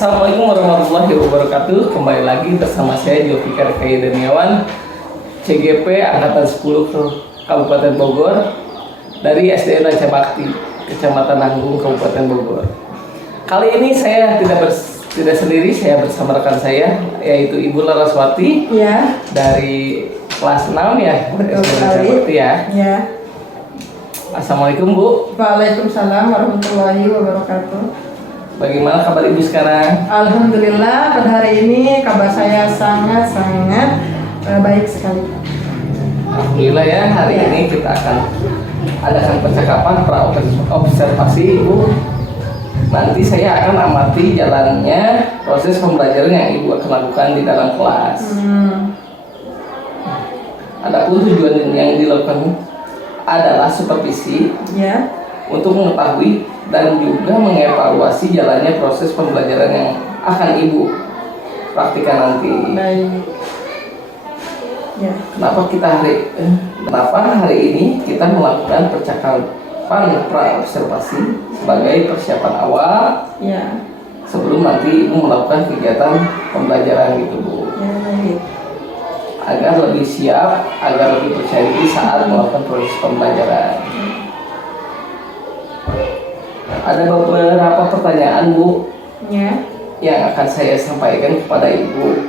Assalamualaikum warahmatullahi wabarakatuh. Kembali lagi bersama saya Jofikar Kaya Daniawan, CGP Angkatan 10 Kabupaten Bogor dari SD Ranca Bakti, Kecamatan Nanggung, Kabupaten Bogor. Kali ini saya tidak sendiri, saya bersama rekan saya yaitu Ibu Laraswati Ya. dari kelas 6 ya, SD Ranca Bakti ya. Ya. Assalamualaikum Bu. Waalaikumsalam warahmatullahi wabarakatuh. Bagaimana kabar Ibu sekarang? Alhamdulillah pada hari ini kabar saya sangat baik sekali. Alhamdulillah ya, hari ini kita akan adakan percakapan observasi Ibu. Nanti saya akan amati jalannya proses pembelajaran yang Ibu akan lakukan di dalam kelas. Adapun tujuan yang dilakukan adalah supervisi untuk mengetahui dan juga mengevaluasi jalannya proses pembelajaran yang akan Ibu praktikkan nanti. Baik. Ya. Kenapa hari ini kita melakukan percakapan pra-observasi sebagai persiapan awal sebelum nanti Ibu melakukan kegiatan pembelajaran gitu Bu. Ya, baik. Agar lebih siap, agar lebih percaya diri saat melakukan proses pembelajaran. Ada beberapa pertanyaan Bu yang akan saya sampaikan kepada Ibu.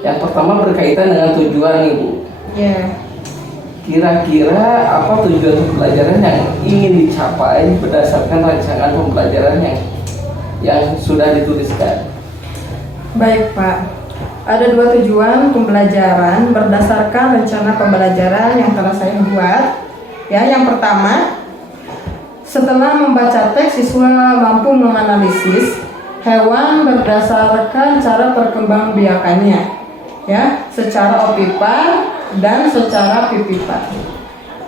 Yang pertama berkaitan dengan tujuan Ibu. Kira-kira apa tujuan pembelajaran yang ingin dicapai berdasarkan rancangan pembelajaran yang sudah dituliskan? Baik Pak, ada dua tujuan pembelajaran berdasarkan rencana pembelajaran yang telah saya buat. Yang pertama, setelah membaca teks, siswa mampu menganalisis hewan berdasarkan cara perkembangbiakannya, secara opipar dan secara pipipar.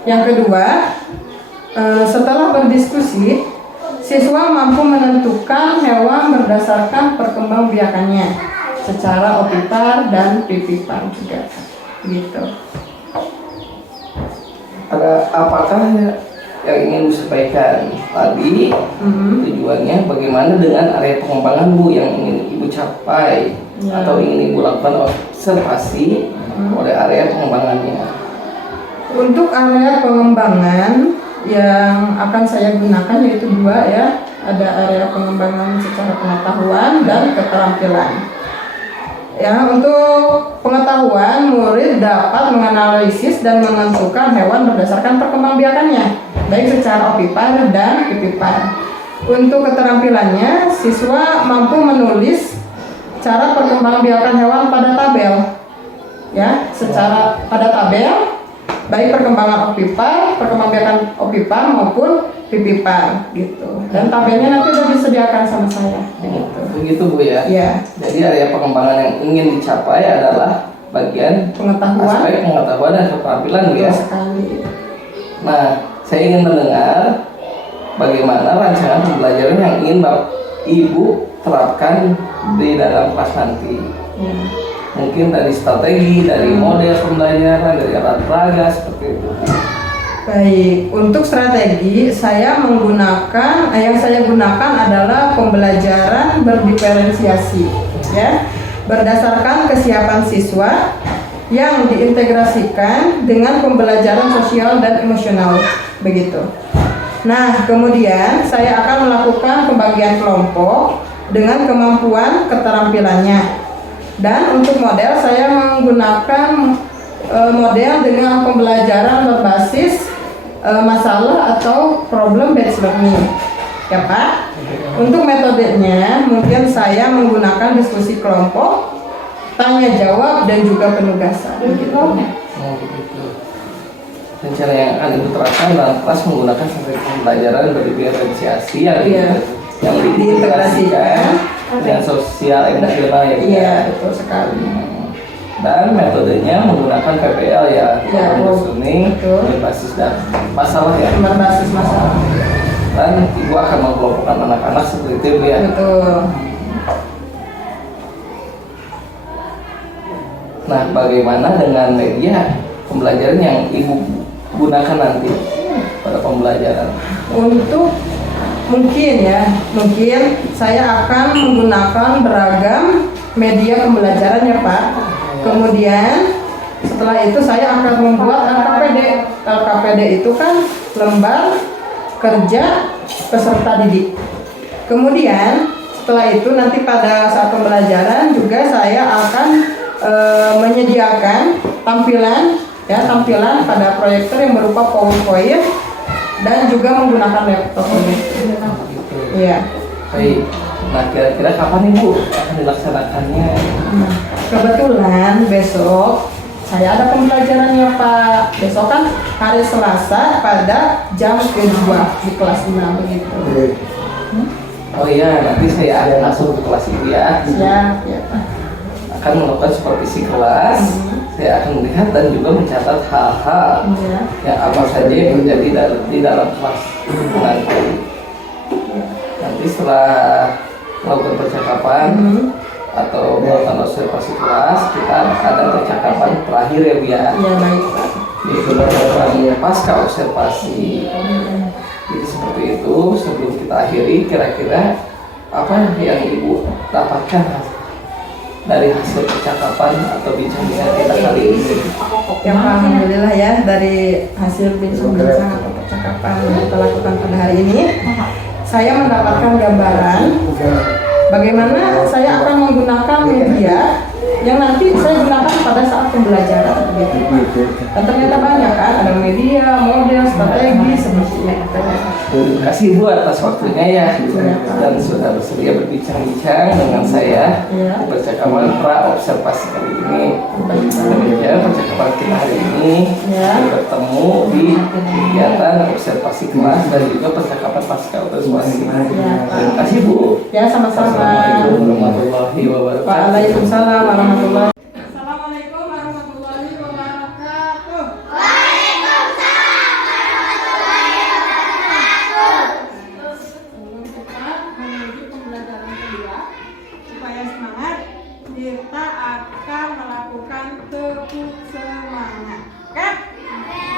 Yang kedua, setelah berdiskusi, siswa mampu menentukan hewan berdasarkan perkembangbiakannya, secara opipar dan pipipar juga, gitu. Apakah yang ingin disampaikan tadi tujuannya bagaimana dengan area pengembangan Bu yang ingin Ibu capai atau ingin Ibu lakukan observasi oleh area pengembangannya? Untuk area pengembangan yang akan saya gunakan yaitu dua ada area pengembangan secara pengetahuan dan keterampilan. Untuk pengetahuan, murid dapat menganalisis dan menentukan hewan berdasarkan perkembangbiakannya, baik secara opipar dan pipipar. Untuk keterampilannya, siswa mampu menulis cara perkembangbiakan hewan pada tabel, secara pada tabel, baik perkembangan perkembangbiakan opipar maupun pipipar, gitu. Dan tabelnya nanti sudah disediakan sama saya, Begitu Bu ya. Jadi area pengembangan yang ingin dicapai adalah bagian aspek pengetahuan dan keterampilan Bu ya. Sekali. Nah, saya ingin mendengar bagaimana rancangan pembelajaran yang ingin Ibu terapkan di dalam kelas nanti. Mungkin dari strategi, dari model pembelajaran, dari alat peraga seperti itu. Baik, untuk strategi yang saya gunakan adalah pembelajaran berdiferensiasi, berdasarkan kesiapan siswa yang diintegrasikan dengan pembelajaran sosial dan emosional, begitu. Nah, kemudian saya akan melakukan pembagian kelompok dengan kemampuan keterampilannya. Dan untuk model saya menggunakan model dengan pembelajaran berbasis masalah atau problem based learning, Pak. Untuk metodenya mungkin saya menggunakan diskusi kelompok, tanya jawab dan juga penugasan, begitu. Begitu. Rencana yang akan Ibu terapkan dalam kelas menggunakan strategi pembelajaran berdiferensiasi yang diintegrasikan dengan sosial emosional Betul sekali. Dan metodenya menggunakan PPL learning berbasis masalah berbasis masalah. Dan Ibu akan mengelompokkan anak-anak seperti itu ya. Betul. Nah, bagaimana dengan media pembelajaran yang Ibu gunakan nanti pada pembelajaran? Untuk mungkin saya akan menggunakan beragam media pembelajaran ya Pak. Kemudian setelah itu saya akan membuat LKPD. LKPD itu kan lembar kerja peserta didik. Kemudian setelah itu nanti pada saat pembelajaran juga saya akan menyediakan tampilan pada proyektor yang berupa PowerPoint dan juga menggunakan laptop ini. Iya. Baik. Nah, kira-kira kapan Ibu akan dilaksanakannya? Nah, kebetulan besok saya ada pembelajarannya Pak. Besok kan hari Selasa pada jam kedua di kelas 6 begitu. Oh iya, nanti saya akan langsung ke kelas itu ya. Siap, ya Pak. Akan melakukan supervisi kelas. Saya akan melihat dan juga mencatat hal-hal Iya. yang apa saja yang terjadi di dalam kelas nanti. Nanti setelah melakukan percakapan atau melakukan observasi kelas, kita ada percakapan terakhir ya Bu ya. Iya baik Pak. Yaitu percakapan pasca observasi. Jadi seperti itu. Sebelum kita akhiri, kira-kira apa yang Ibu dapatkan dari hasil percakapan atau bincang-bincang kita kali ini? Ya Pak, alhamdulillah ya dari hasil bincang-bincang atau percakapan yang kita lakukan pada hari ini, saya mendapatkan gambaran bagaimana saya akan menggunakan media yang nanti saya gunakan pada saat pembelajaran begitu. Dan ternyata banyak kan, ada media, model, strategi seperti itu. Terima kasih Bu atas waktunya ya, dan sudah bersedia berbincang-bincang dengan saya di percakapan pra observasi kali ini. Demikian percakapan kita hari ini. Bertemu di kegiatan observasi kelas dan juga percakapan pasca observasi. Terima kasih Bu. Ya sama-sama. Assalamualaikum warahmatullahi wabarakatuh. Waalaikumsalam warahmatullahi. Assalamualaikum warahmatullahi wabarakatuh. Sebelum kita menuju pembelajaran kedua, supaya semangat, kita akan melakukan tepuk semangat. Oke?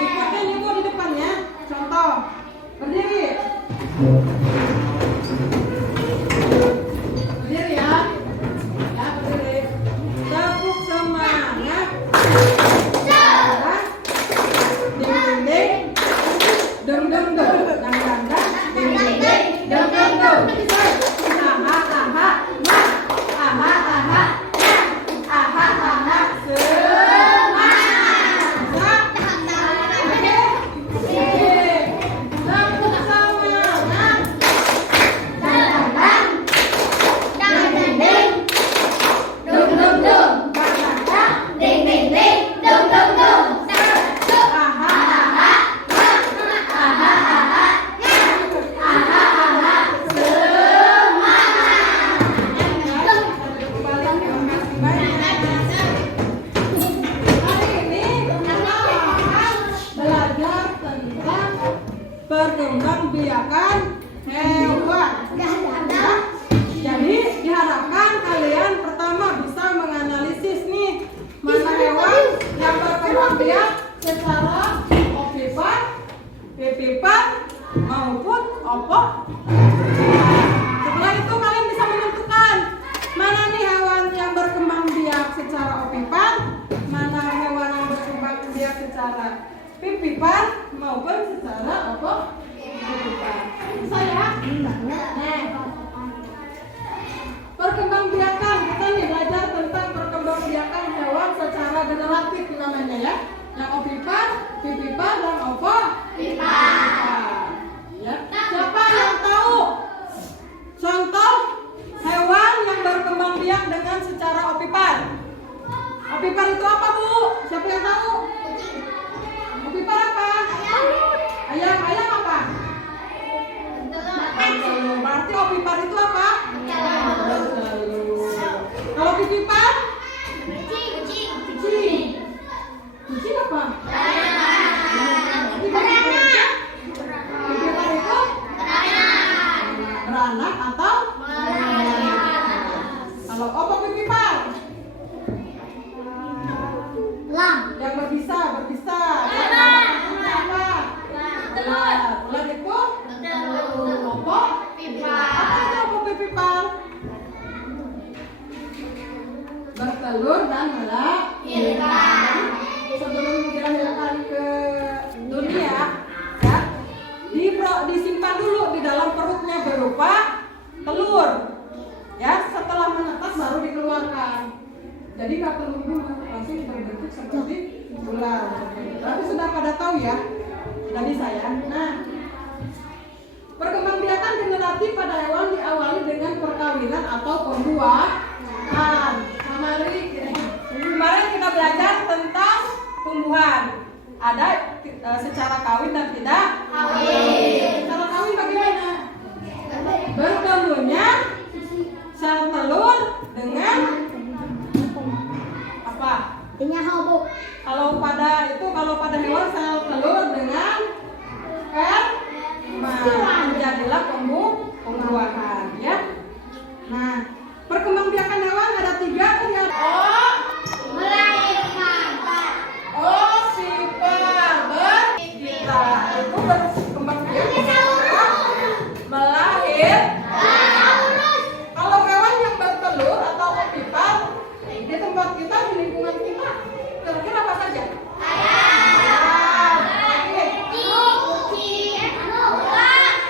Ikutin Ibu di depannya. Contoh, berdiri. Berdiri ya. Ya, berdiri. Tepuk semangat. Ding ding ding. Deng deng deng. Dang dang dang. Ding ding ding. Deng deng deng. Aha aha. Ma. Aha aha. Ya. Aha aha. Semangat. Oke. Tepuk semangat. Dang dang dang. Ding ding ding. Dum dum dum. Dang dang dang. Ding ding ding. Dum dum dum. Aha aha. Aha aha. Aha aha. Semangat. Hari ini kita akan belajar tentang perkembangbiakan hewan. Jadi diharapkan kalian pertama bisa menganalisis nih mana hewan yang berkembang biak secara ovipan, pipipan maupun opok. Setelah itu kalian bisa menentukan mana nih hewan yang berkembang biak secara ovipan, mana hewan yang berkembang biak secara pipipan maupun secara opok. Bisa ya? Perkembangbiakan, kita nih belajar tentang perkembangbiakan hewan secara generatif namanya ya. Yang ovipan, pipipan, dan ovovivipan. Ya. Siapa yang tahu contoh hewan yang berkembang biak dengan secara ovipan? Ovipan itu apa Bu? Siapa yang tahu? Ovipan apa? Ayam. Ayam apa? Berarti ovipan itu apa? Kalau pipipan? Kucing. Kucing apa? Pipipan itu? Beranak atau? Kalau apa pipipan? Yang berbisa. bertelur dan melahirkan. Sebelum dilahirkan ke dunia, ya, disimpan dulu di dalam perutnya berupa telur. Ya, setelah menetas baru dikeluarkan. Jadi nggak telur dulu, langsung berbentuk seperti ular. Berarti sudah pada tahu ya? Sudah bisa ya? Nah, perkembangbiakan generatif pada hewan diawali dengan perkawinan atau pembuahan. Kemarin kita belajar tentang tumbuhan. Ada secara kawin dan tidak kawin. Secara kawin bagaimana? Bertemunya sel telur dengan apa? Kalau pada hewan sel telur dengan menjadilah pembuahan, ya. Nah, perkembangbiakan hewan ada 3 itu berkembang biak melahirkan. Kalau hewan yang bertelur atau opipar di tempat kita, di lingkungan kita, kira-kira apa saja?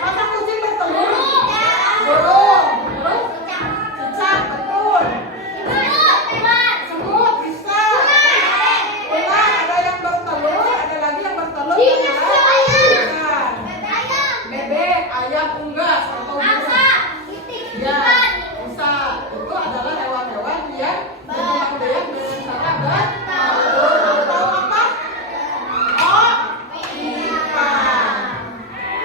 Masa kucing bertelur? Burung. Terus cicak, betul. Semut bisa. Ular ada yang bertelur, ada lagi yang bertelur. Bebek, ayam unggas atau burung. Ya, bisa. Itu adalah hewan-hewan yang berkembang biak dengan cara bertelur atau apa? Opipar.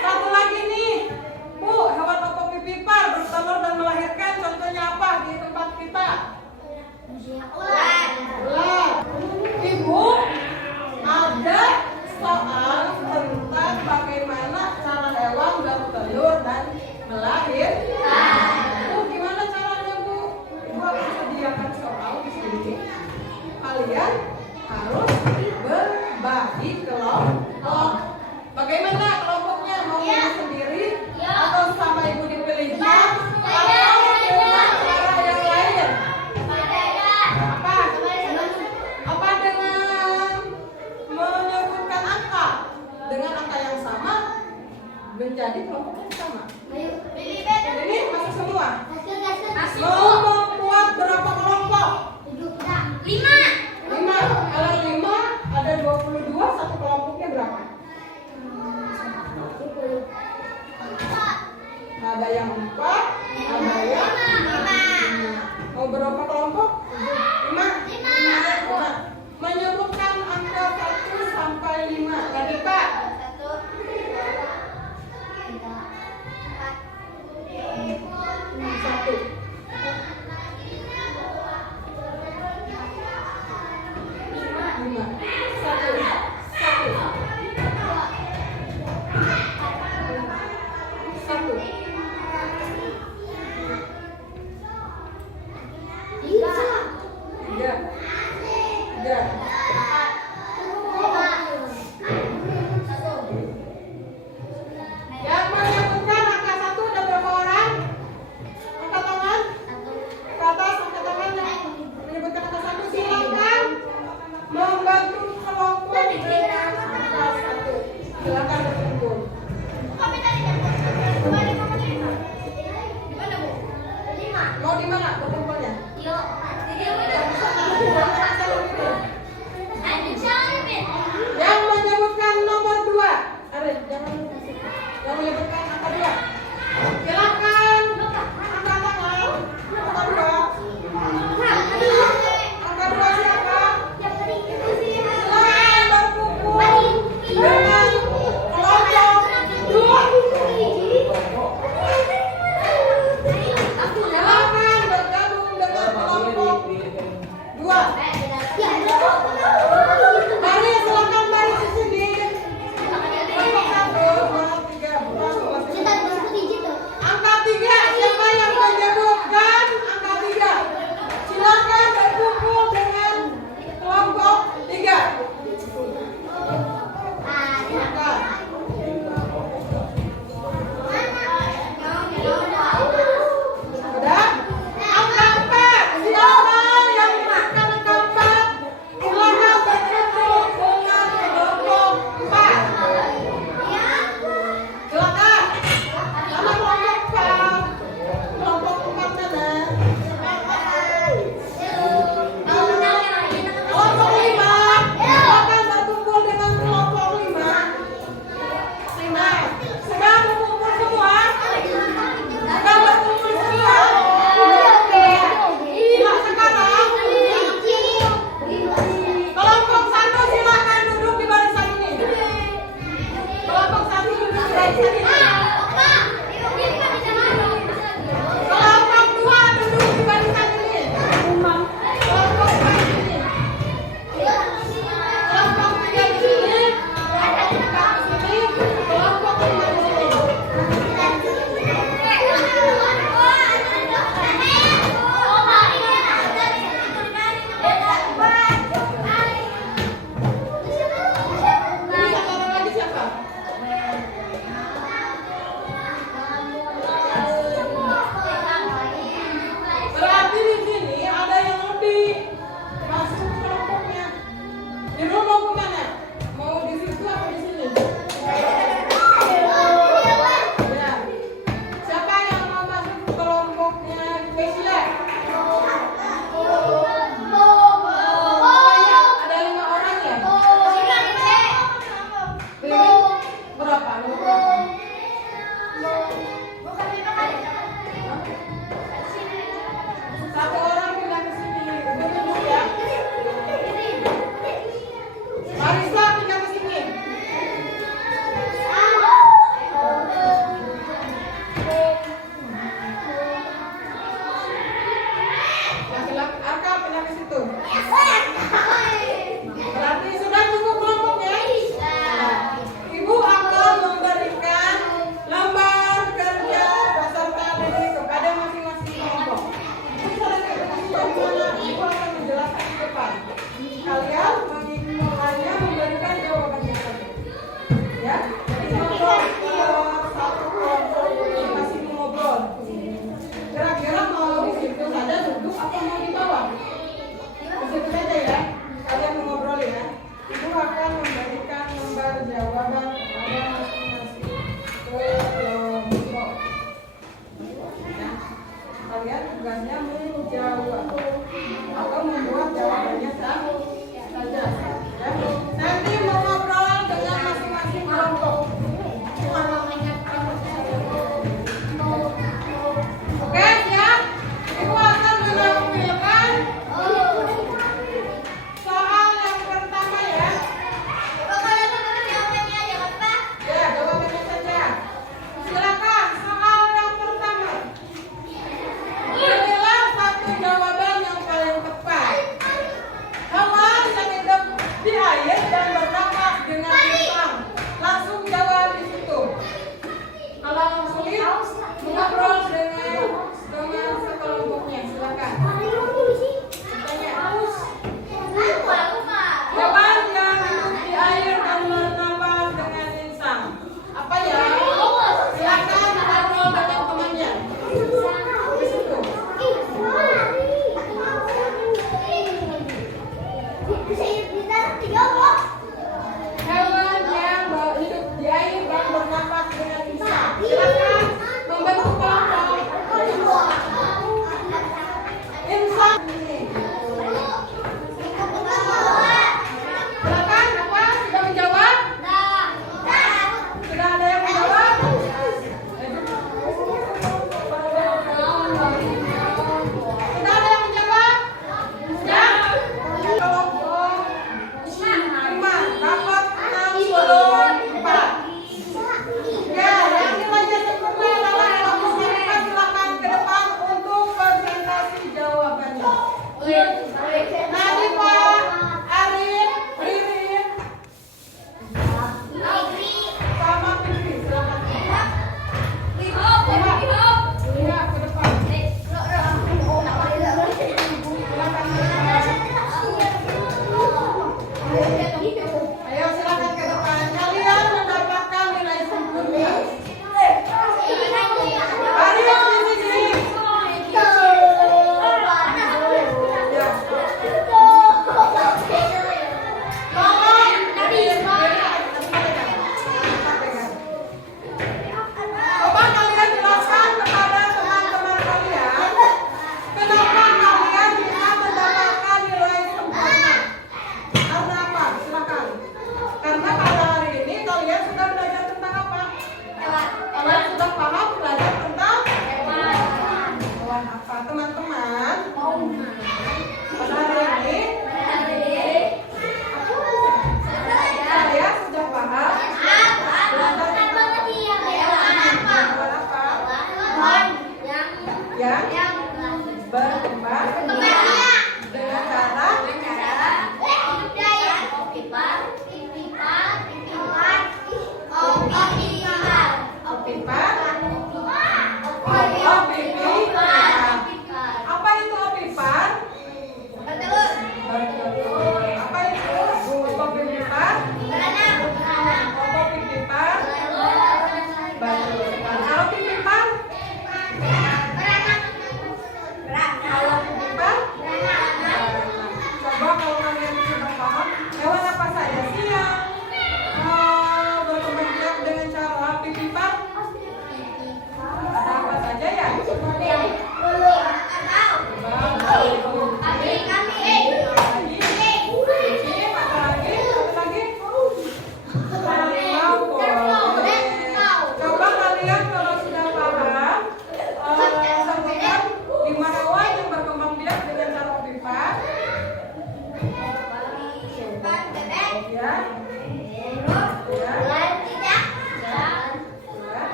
Satu lagi nih, Bu, hewan opipar bertelur dan melahirkan. Contohnya apa di tempat kita? Ular. Ibu, ada soal tentang bagaimana cara hewan bertelur dan melahirkan. Bu, gimana caranya, Bu? Ibu harus sediakan soal di sini. Kalian harus berbagi kelompok. Bagaimana kelompoknya? Mau ibu sendiri atau sama ibu dipilihnya? Atau dengan cara yang lain? Apa dengan menyebutkan angka? Dengan angka yang sama menjadi kelompok yang sama. Ini masuk semua. Mau membuat berapa kelompok? 5. Kalau 5 ada 22, satu kelompoknya berapa? Ada yang 4, ada yang 5. Mau berapa kelompok? 5. Menyebutkan angka 1 sampai 5. Tadi Pak. 1. Yang menyebutkan angka 1 ada berapa orang? Angkat tangan. Ke atas, angkat tangan yang menyebutkan angka 1. Silakan membantu kelompok dengan angka 1. Silakan berkumpul. Mau di mana berkumpulnya? Yang menyebutkan nomor 2. Yang menyebutkan angka 2. Silakan angkat tangan. Angka 2. Angka 2 siapa? Silakan berkumpul dengan kelompok 2. Silakan bergabung jawabannya ke situ. Berarti sudah cukup kelompoknya. Ibu akan memberikan lembar kerja peserta didik kepada masing-masing kelompok. Ibu akan menjelaskan di depan. Kalian hanya memberikan jawabannya saja. Ya, jadi kelompok satu kelompok masih mengobrol. Kira-kira mau di situ saja duduk atau mau di bawah? Di situ saja ya. Kalian mengobrol ya. Ibu akan memberikan lembar jawaban kepada masing-masing kelompok. Ya. Kalian tugasnya menjawab atau membuat jawabannya saja. Ya. Nanti mengobrol dengan masing-masing kelompok. Oke, siap? Ibu akan menampilkan soal yang pertama ya. Ya, jawabannya saja. Silakan soal yang pertama. Pilihlah satu jawaban yang paling tepat. Hewan yang hidup di air dan bernafas dengan insang. Langsung jawab di situ. Kalau sulit, mengobrol dengan sekelompoknya. Silakan. Tanya. Hewan yang hidup di air dan bernafas dengan insang. Apa ya? Silakan ngobrol dengan temannya. Di situ. Hewan yang hidup di air dan bernafas dengan insang. Silakan membentuk kelompok. Insang. Silakan, apa? Sudah menjawab? Sudah ada yang menjawab? Sudah ada yang menjawab? Ya? Kelompok 5 dapat 64. Ya, yang nilainya sempurna adalah kelompok 5. Silakan ke depan untuk presentasi jawabannya. Nadifah, Arif, Ririn, sama Fikri. Silakan. Ya, ke depan. Ayo silakan ke depan. Kalian mendapatkan nilai sempurna. Arif di sini. Ya.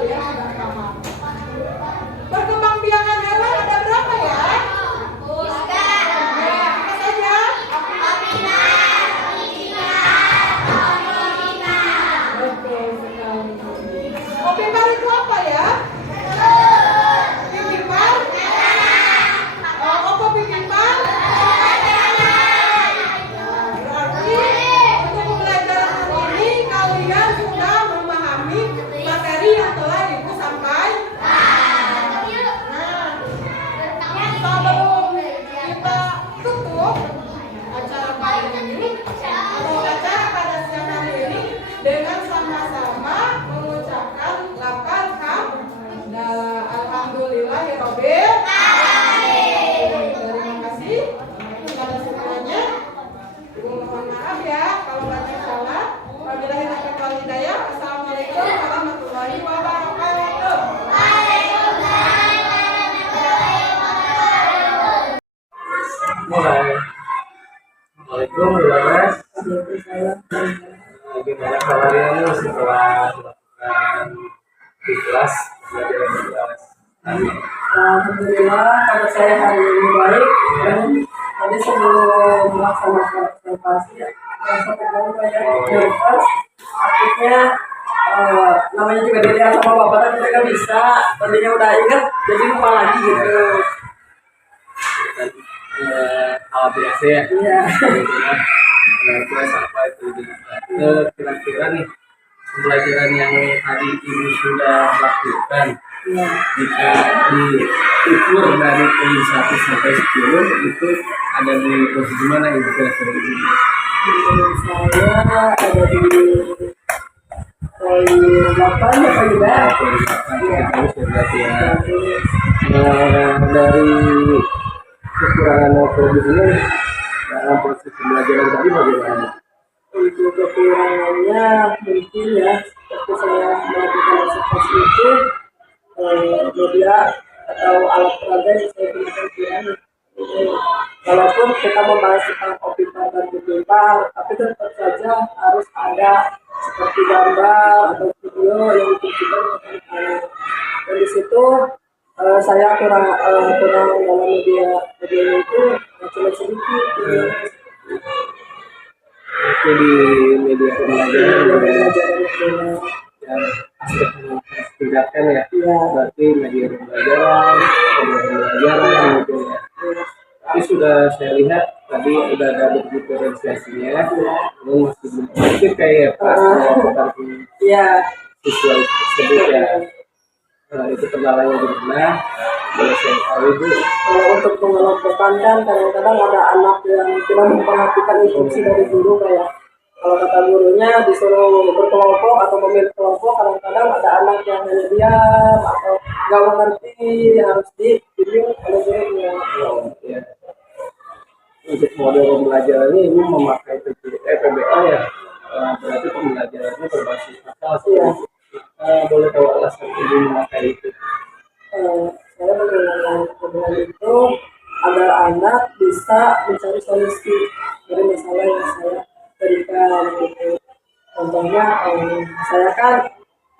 kalian sudah paham. Perkembangbiakan hewan ada berapa ya? Ya, apa saja? Betul sekali. Opipar itu apa ya? Pipipar? Apa pipipar? Berarti untuk pembelajaran hari ini kalian sudah memahami materi yang telah ibu sampaikan. Sebelum kita tutup acara kali ini atau acara pada siang hari ini dengan sama-sama mengucapkan lafaz hamdalah alhamdulillahirobbil alamin. Terima kasih kepada semuanya. Ibu mohon maaf ya kalau banyak salah. Wabillahi taufiq wal hidayah. Wassalamualaikum warahmatullahi wabarakatuh. Mulai. Assalamualaikum, Mas. Gimana kabarnya nih setelah melakukan di kelas belajar di kelas? Alhamdulillah, kabar saya hari ini baik. Dan tadi sebelum melaksanakan observasi, merasa tegang banyak nervous. Akhirnya namanya juga dilihat sama bapak dan mereka bisa. Tadinya udah ingat, jadi lupa lagi gitu. Hal biasa ya. Iya. Kelas apa itu? Kira-kira nih pembelajaran yang hari ini sudah lakukan Iya. jika diukur dari poin 1 sampai 10 itu ada di posisi mana ibu kira-kira ini? Saya ada di poin 8 ya Pak Yuda. Poin 8 kita harus berarti ya. Berarti Dari kekurangan metode ini dalam proses pembelajaran tadi bagaimana? untuk kekurangannya mungkin ya waktu saya melakukan observasi itu media atau alat peraga yang saya gunakan kurang. Walaupun kita membahas tentang opipar dan pipipar, tapi tetap saja harus ada seperti gambar atau video yang ditunjukkan kepada anak. Dan di situ saya kurang dalam media itu cuma sedikit. Itu di media pembelajaran yang aspek tingkatkan ya. Iya. Berarti media pembelajaran gitu ya. Tapi sudah saya lihat tadi udah ada diferensiasinya, namun masih belum sedikit kayak pas melakukan Iya. siswa tersebut ya. Itu kendalanya di mana? Boleh saya tahu itu? Kalau untuk mengelompokkan kan kadang-kadang ada anak yang tidak memperhatikan instruksi dari guru kayak kalau kata gurunya disuruh berkelompok atau memilih kelompok, kadang-kadang ada anak yang hanya diam atau nggak mengerti harus dibimbing oleh gurunya. Ya. Untuk model pembelajarannya ini memakai PBL ya. Berarti pembelajarannya berbasis akal sih. Iya. Boleh tahu alasan ibu memakai itu? Saya menggunakan program itu agar anak bisa mencari solusi dari masalah yang saya berikan gitu. Contohnya saya kan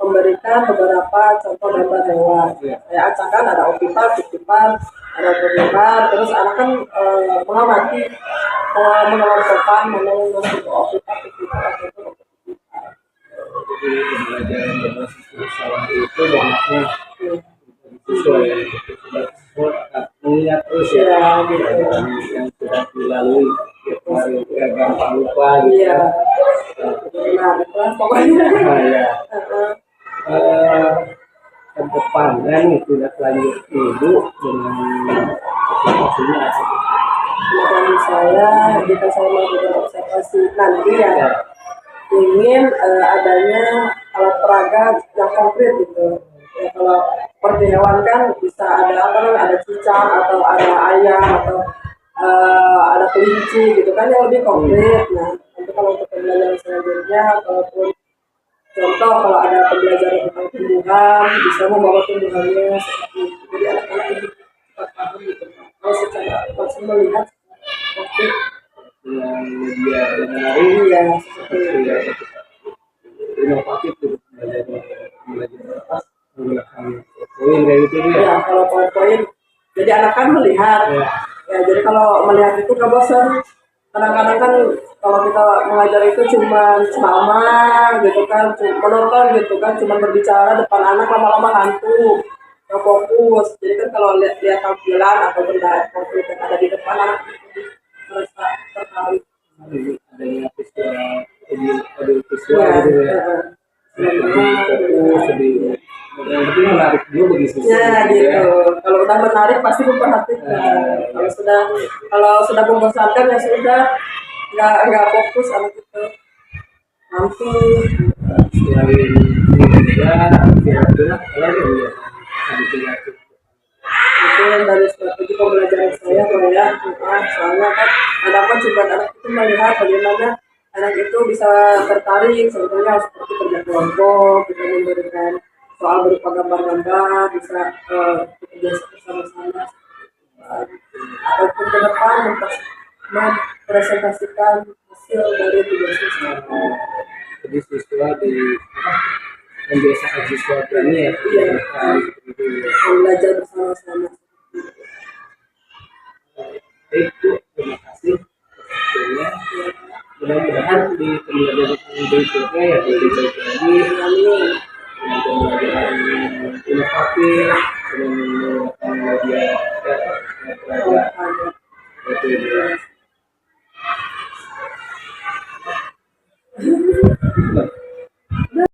memberikan beberapa contoh gambar hewan. Saya acakkan ada opipar, pipipar, ada pipipar, terus anak kan mengamati mengelompokkan mana yang masuk ke opipar, pipipar atau pipipar. Jadi pembelajaran berbasis masalah itu banyaknya siswa ya. Siswa akan mengingat terus ya yang sudah dilalui kemarin gampang lupa gitu. Iya. Benar, pokoknya. Nah, ya. Ke depan kan tidak lanjut ibu dengan observasinya apa? Bagi saya, jika saya melakukan observasi nanti ya, ingin adanya alat peraga yang konkret gitu. Ya, kalau seperti hewan kan bisa ada apa namanya, ada cicak atau ada ayam atau ada kelinci gitu kan yang lebih konkret. Nah, nanti kalau untuk pembelajaran selanjutnya, kalaupun contoh kalau ada pembelajaran tentang tumbuhan, bisa membawa tumbuhannya seperti itu. Jadi anak-anak lebih cepat paham gitu. Kalau secara langsung melihat konkret Dengan media yang menarik ya seperti ya, inovatif tuh belajar apa menggunakan poin kayak gitu ya. Ya, kalau PowerPoint, jadi anak kan melihat. Ya. Ya, jadi kalau melihat itu nggak bosan. Kadang-kadang kan kalau kita mengajar itu cuma ceramah gitu kan, menonton gitu kan, cuma berbicara depan anak lama-lama ngantuk, nggak fokus. Jadi kan kalau lihat tampilan atau benda konkret yang ada di depan anak itu merasa tertarik. Adanya audio visual Ya, gitu ya. Lebih fokus, lebih yang penting menarik juga bagi siswa. ya gitu gitu. Kalau udah menarik pasti memperhatikan. Kalau sudah membosankan ya sudah nggak fokus anak itu. Nanti Selain ini juga kira-kira lagi ya kira-kira itu yang dari strategi pembelajaran saya Pak ya. Soalnya kan harapan juga anak itu melihat bagaimana anak itu bisa tertarik sebetulnya seperti kerja kelompok, kita memberikan soal berupa gambar-gambar, bisa bekerja bersama-sama ataupun ke depan mempresentasikan hasil dari tugas siswa. jadi siswa di membiasakan siswa ini ya. Iya. Seperti itu. Belajar bersama-sama. Itu terima kasih waktunya. Mudah-mudahan di pembelajaran berikutnya ya lebih baik lagi dengan pembelajaran inovatif dengan menggunakan media pelajaran itu ya.